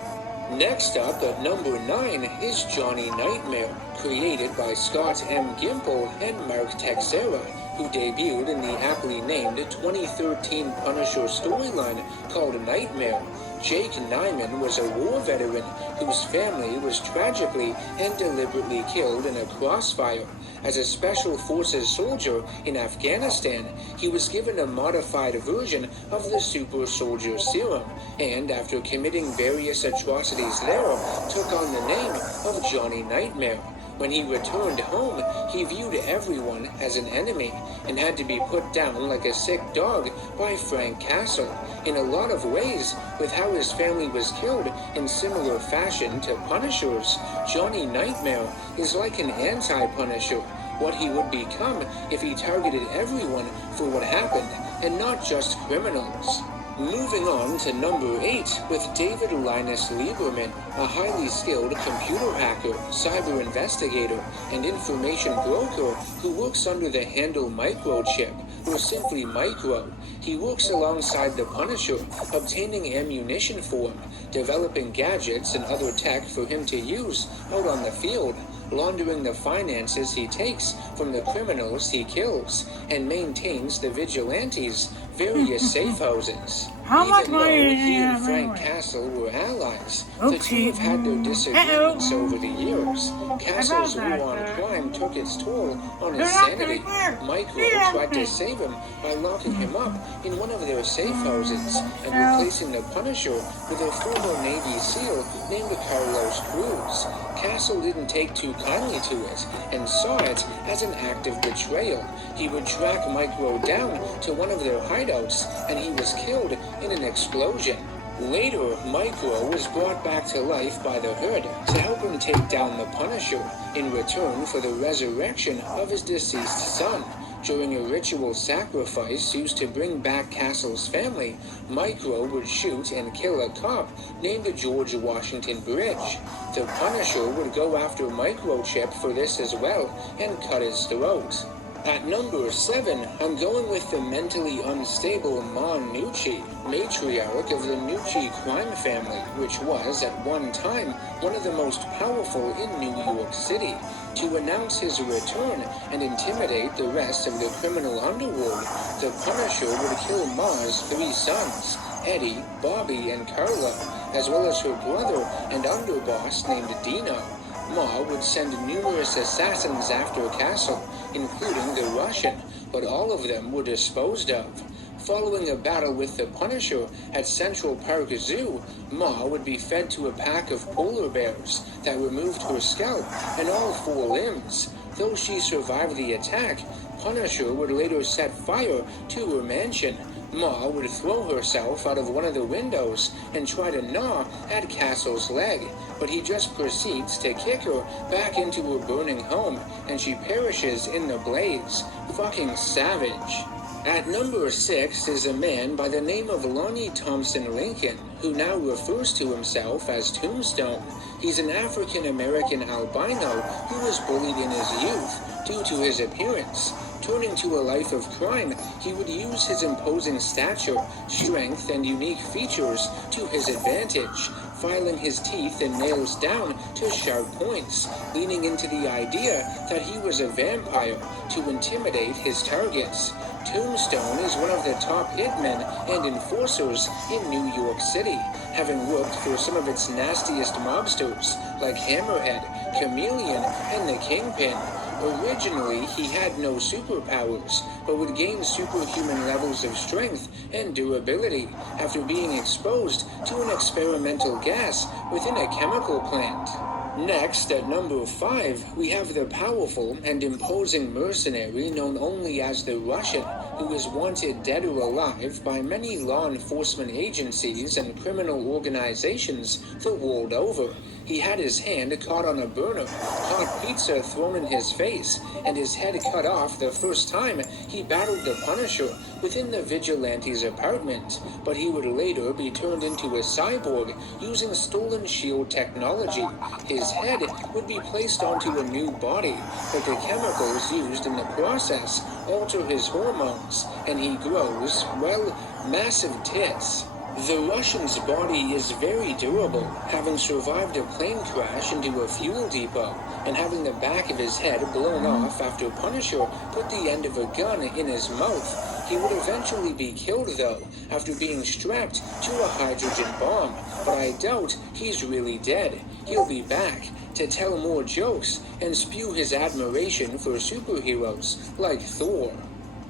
Next up at number 9 is Johnny Nightmare, created by Scott M. Gimple and Mark Texeira, who debuted in the aptly named 2013 Punisher storyline called Nightmare. Jake Nyman was a war veteran whose family was tragically and deliberately killed in a crossfire. As a Special Forces soldier in Afghanistan, he was given a modified version of the Super Soldier Serum, and after committing various atrocities there, took on the name of Johnny Nightmare. When he returned home, he viewed everyone as an enemy and had to be put down like a sick dog by Frank Castle. In a lot of ways, with how his family was killed in similar fashion to Punisher's, Johnny Nightmare is like an anti-Punisher, what he would become if he targeted everyone for what happened and not just criminals. Moving on to number 8 with David Linus Lieberman, a highly skilled computer hacker, cyber investigator, and information broker who works under the handle Microchip, or simply Micro. He works alongside the Punisher, obtaining ammunition for him, developing gadgets and other tech for him to use out on the field, laundering the finances he takes from the criminals he kills, and maintains the vigilantes' various safe houses. Even though he and Frank Castle were allies, the two have had their disagreements over the years. Castle's war on crime took its toll on his sanity. Micro tried to save him by locking him up in one of their safe houses and replacing the Punisher with a former Navy SEAL named Carlos Cruz. Castle didn't take too kindly to it and saw it as an act of betrayal. He would track Micro down to one of their hideouts, and he was killed in an explosion. Later, Micro was brought back to life by the Hood to help him take down the Punisher in return for the resurrection of his deceased son. During a ritual sacrifice used to bring back Castle's family, Micro would shoot and kill a cop named George Washington Bridge. The Punisher would go after Microchip for this as well and cut his throat. At number 7, I'm going with the mentally unstable Ma Nucci, matriarch of the Nucci crime family, which was, at one time, one of the most powerful in New York City. To announce his return and intimidate the rest of the criminal underworld, the Punisher would kill Ma's 3 sons, Eddie, Bobby, and Carlo, as well as her brother and underboss named Dino. Ma would send numerous assassins after Castle, including the Russian, but all of them were disposed of. Following a battle with the Punisher at Central Park Zoo, Ma would be fed to a pack of polar bears that removed her scalp and all 4 limbs. Though she survived the attack, Punisher would later set fire to her mansion. Ma would throw herself out of one of the windows and try to gnaw at Castle's leg, but he just proceeds to kick her back into her burning home, and she perishes in the blaze. Fucking savage. At number 6 is a man by the name of Lonnie Thompson Lincoln, who now refers to himself as Tombstone. He's an African-American albino who was bullied in his youth due to his appearance. Turning to a life of crime, he would use his imposing stature, strength, and unique features to his advantage, filing his teeth and nails down to sharp points, leaning into the idea that he was a vampire to intimidate his targets. Tombstone is one of the top hitmen and enforcers in New York City, having worked for some of its nastiest mobsters like Hammerhead, Chameleon, and the Kingpin. Originally, he had no superpowers, but would gain superhuman levels of strength and durability after being exposed to an experimental gas within a chemical plant. Next, at number 5, we have the powerful and imposing mercenary known only as the Russian, who is wanted dead or alive by many law enforcement agencies and criminal organizations the world over. He had his hand caught on a burner, hot pizza thrown in his face, and his head cut off the first time he battled the Punisher within the Vigilante's apartment, but he would later be turned into a cyborg using stolen shield technology. His head would be placed onto a new body, but the chemicals used in the process alter his hormones, and he grows, well, massive tits. The Russian's body is very durable, having survived a plane crash into a fuel depot, and having the back of his head blown off after Punisher put the end of a gun in his mouth. He would eventually be killed, though, after being strapped to a hydrogen bomb, but I doubt he's really dead. He'll be back to tell more jokes and spew his admiration for superheroes like Thor.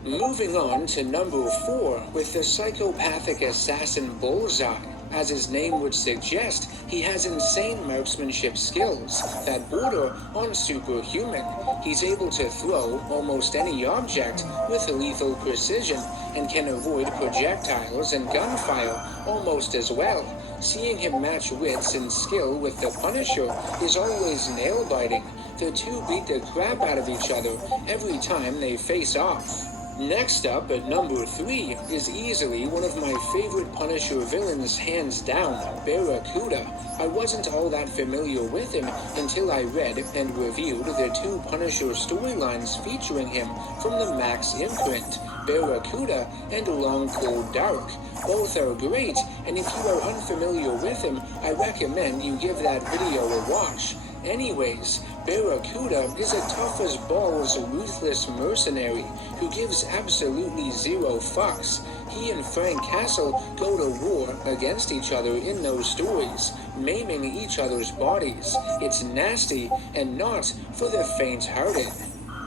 Moving on to number 4 with the psychopathic assassin Bullseye. As his name would suggest, he has insane marksmanship skills that border on superhuman. He's able to throw almost any object with lethal precision and can avoid projectiles and gunfire almost as well. Seeing him match wits and skill with the Punisher is always nail-biting. The two beat the crap out of each other every time they face off. Next up, at number 3, is easily one of my favorite Punisher villains hands down, Barracuda. I wasn't all that familiar with him until I read and reviewed the 2 Punisher storylines featuring him from the Max imprint, Barracuda and Long Cold Dark. Both are great, and if you are unfamiliar with him, I recommend you give that video a watch. Anyways, Barracuda is a tough-as-balls, ruthless mercenary who gives absolutely zero fucks. He and Frank Castle go to war against each other in those stories, maiming each other's bodies. It's nasty and not for the faint-hearted.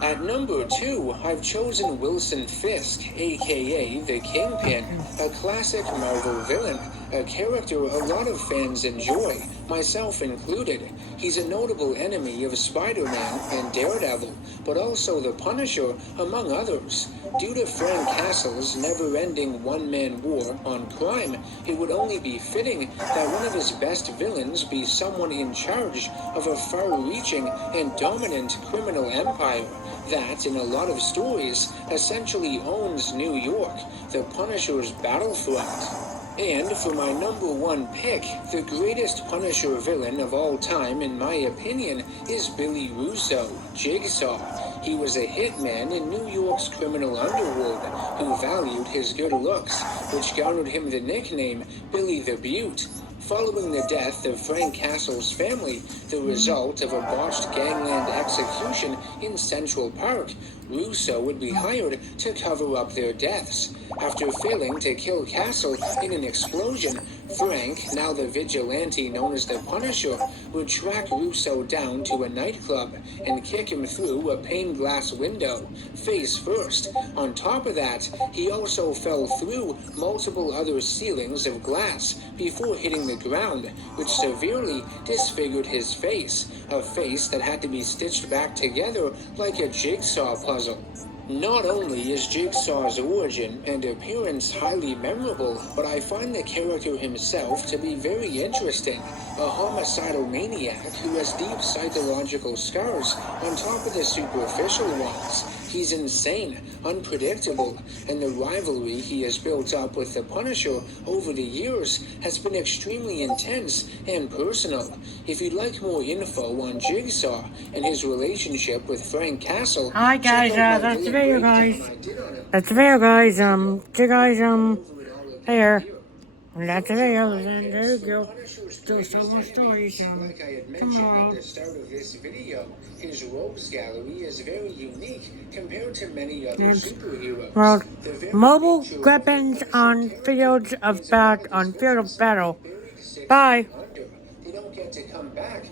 At number 2, I've chosen Wilson Fisk, aka the Kingpin, a classic Marvel villain, a character a lot of fans enjoy, myself included. He's a notable enemy of Spider-Man and Daredevil, but also the Punisher, among others. Due to Frank Castle's never-ending one-man war on crime, it would only be fitting that one of his best villains be someone in charge of a far-reaching and dominant criminal empire that, in a lot of stories, essentially owns New York, the Punisher's battlefront. And for my number 1 pick, the greatest Punisher villain of all time, in my opinion, is Billy Russo, Jigsaw. He was a hitman in New York's criminal underworld who valued his good looks, which garnered him the nickname Billy the Beaut. Following the death of Frank Castle's family, the result of a botched gangland execution in Central Park, Risso would be hired to cover up their deaths. After failing to kill Castle in an explosion, Frank, now the vigilante known as the Punisher, would track Risso down to a nightclub and kick him through a pane glass window, face first. On top of that, he also fell through multiple other ceilings of glass before hitting the ground, which severely disfigured his face, a face that had to be stitched back together like a jigsaw puzzle. Not only is Jigsaw's origin and appearance highly memorable, but I find the character himself to be very interesting. A homicidal maniac who has deep psychological scars on top of the superficial ones. He's insane, unpredictable, and the rivalry he has built up with the Punisher over the years has been extremely intense and personal. If you'd like more info on Jigsaw and his relationship with Frank Castle, Alright guys, that's the video guys. That's the video guys, you guys, here. And that's the video, and there you go. Still some more stories, like I had mentioned tomorrow. at the start of this video, his rogues gallery is very unique compared to many other superheroes. Well, The very mobile nature of weapons the on field of battle. Bye. They don't get to come back